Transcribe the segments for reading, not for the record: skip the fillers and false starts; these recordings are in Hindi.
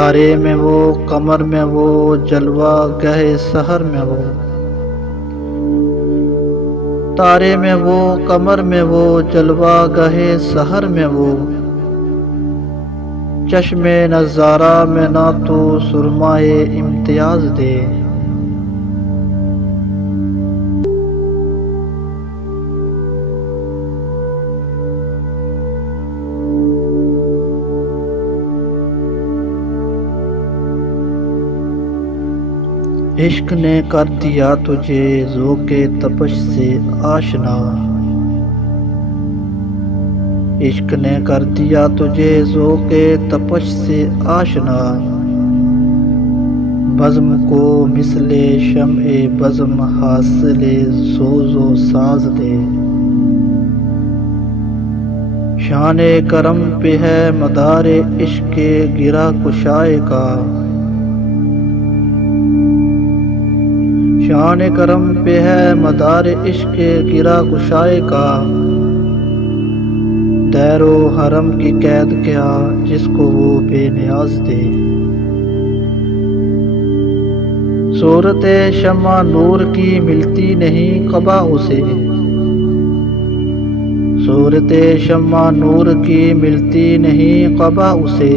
तारे में वो, कमर में वो, जलवा गहे सहर में वो। तारे में वो, कमर में वो, जलवा गहे सहर में वो। चश्मे नज़ारा में ना तो सुरमाए इम्तियाज दे। इश्क ने कर दिया तुझे ज़ोक़े तपश से आशना। इश्क ने कर दिया तुझे ज़ोक़े तपश से आशना। बज़्म को मिसले शम्ए बज़्म हासिले सोज़ो साज दे। शाने करम पे है मदारे इश्क़े गिरा कुशाए का। शान करम पे है मदार इश्क़ गिरा कुशाए का। दैरो हरम की कैद क्या जिसको वो बेनियाज दे। सूरत शम्मा नूर की मिलती नहीं क़बा उसे। सूरत शम्मा नूर की मिलती नहीं क़बा उसे।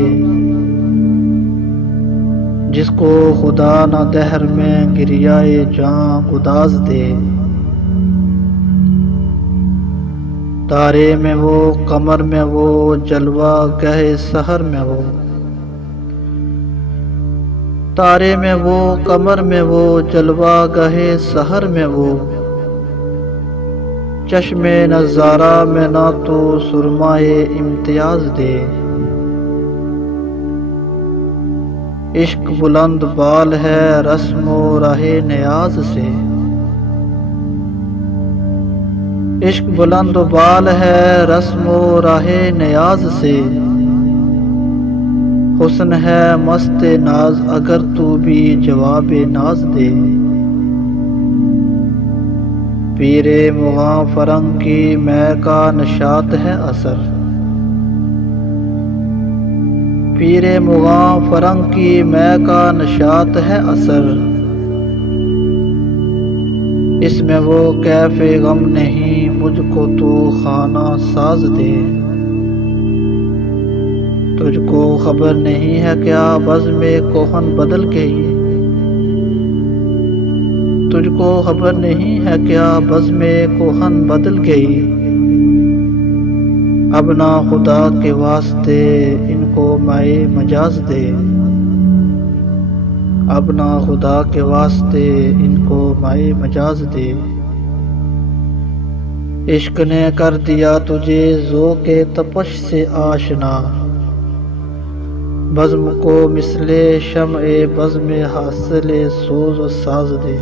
जिसको खुदा न दहर में गिरियाए जां गुदाज दे। तारे में वो, कमर में वो, जलवा गहे सहर में वो। तारे में वो, कमर में वो, जलवा गहे सहर में वो। चश्मे नज़ारा में ना तो सुरमाए इम्तियाज दे। इश्क बुलंद बाल है रस्मो राहे नियाज से। इश्क बुलंद बाल है रस्मो राहे नियाज से। हुस्न है मस्त नाज अगर तू भी जवाब नाज दे। पीरे मुग़ां फरंग की मैं का नशात है असर। पीरे मुग़ां फरंग की मैं का नशात है असर। इसमें वो कैफ़े गम नहीं मुझको तू खाना साज दे। तुझको खबर नहीं है क्या बज़्म कोहन बदल गई। तुझको खबर नहीं है क्या बज़्म कोहन बदल गई। अब ना खुदा के वास्ते इनको माए मजाज दे। अब ना खुदा के वास्ते इनको माए मजाज दे। इश्क ने कर दिया तुझे ज़ोक़े तपश से आशना। बज़्म को मिसले शम्ए बज़्म हासिले सोज़ साज दे।